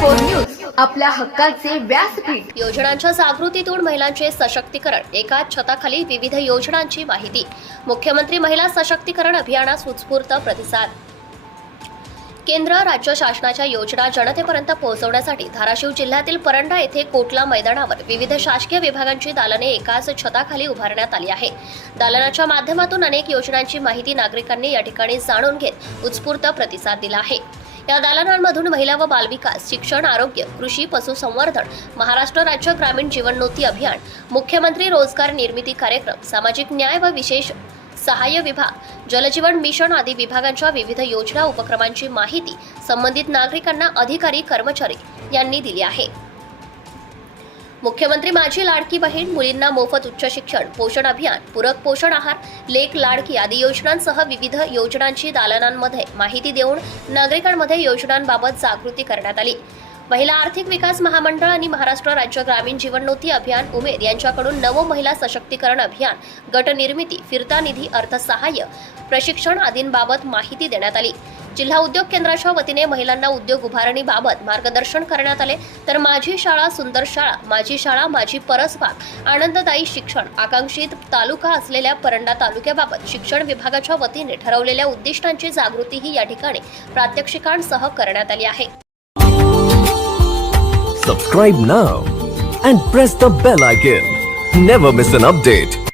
Four news आपल्या हक्काचे व्यासपीठ. योजनांच्या जागृतीतून महिलांचे सशक्तीकरण एकाच छताखाली विविध योजनांची माहिती. मुख्यमंत्री महिला सशक्तीकरण अभियानास उत्स्फूर्त प्रतिसाद. केंद्र राज्य शासनाच्या योजना जनतेपर्यंत पोहोचवण्यासाठी धाराशिव जिल्ह्यातील परंडा येथे कोटला मैदानावर विविध शासकीय विभागांची दालने एकाच छताखाली उभारण्यात आली आहे. दालनाच्या माध्यमातून अनेक योजनांची माहिती नागरिकांनी या ठिकाणी जाणून घेत उत्स्फूर्त प्रतिसाद दिला आहे. या दालनांमधून महिला व बालविकास शिक्षण आरोग्य कृषी पशुसंवर्धन महाराष्ट्र राज्य ग्रामीण जीवनोन्नती अभियान मुख्यमंत्री रोजगार निर्मिती कार्यक्रम सामाजिक न्याय व विशेष सहाय्य विभाग जलजीवन मिशन आदी विभागांच्या विविध योजना उपक्रमांची माहिती संबंधित नागरिकांना अधिकारी कर्मचारी यांनी दिली आहे. मुख्यमंत्री माझी लाडकी बहीण मुलींना मोफत उच्च शिक्षण पोषण अभियान पूरक पोषण आहार लेक लाडकी आदी योजनांसह विविध योजनांची दालनांमध्ये माहिती देऊन नागरिकांमध्ये योजनांबाबत जागृती करण्यात आली. महिला आर्थिक विकास महामंडळ आणि महाराष्ट्र राज्य ग्रामीण जीवनोन्नती अभियान उमेद यांच्याकडून नव महिला सशक्तीकरण अभियान गटनिर्मिती फिरता निधी अर्थसहाय्य प्रशिक्षण आदींबाबत माहिती देण्यात आली. जिल्हा उद्योग केंद्राच्या वतीने महिलांना उद्योग उभारणीबाबत मार्गदर्शन करण्यात आले तर माझी शाळा सुंदर शाळा माझी शाळा माझी परसबाग आनंददायी शिक्षण आकांक्षित तालुका असलेल्या परंडा तालुक्याबाबत शिक्षण विभागाच्या वतीने ठरवलेल्या उद्दिष्टांची जागृतीही या ठिकाणी प्रात्यक्षिकांसह करण्यात आली आहे Subscribe now and press the bell icon. Never miss an update.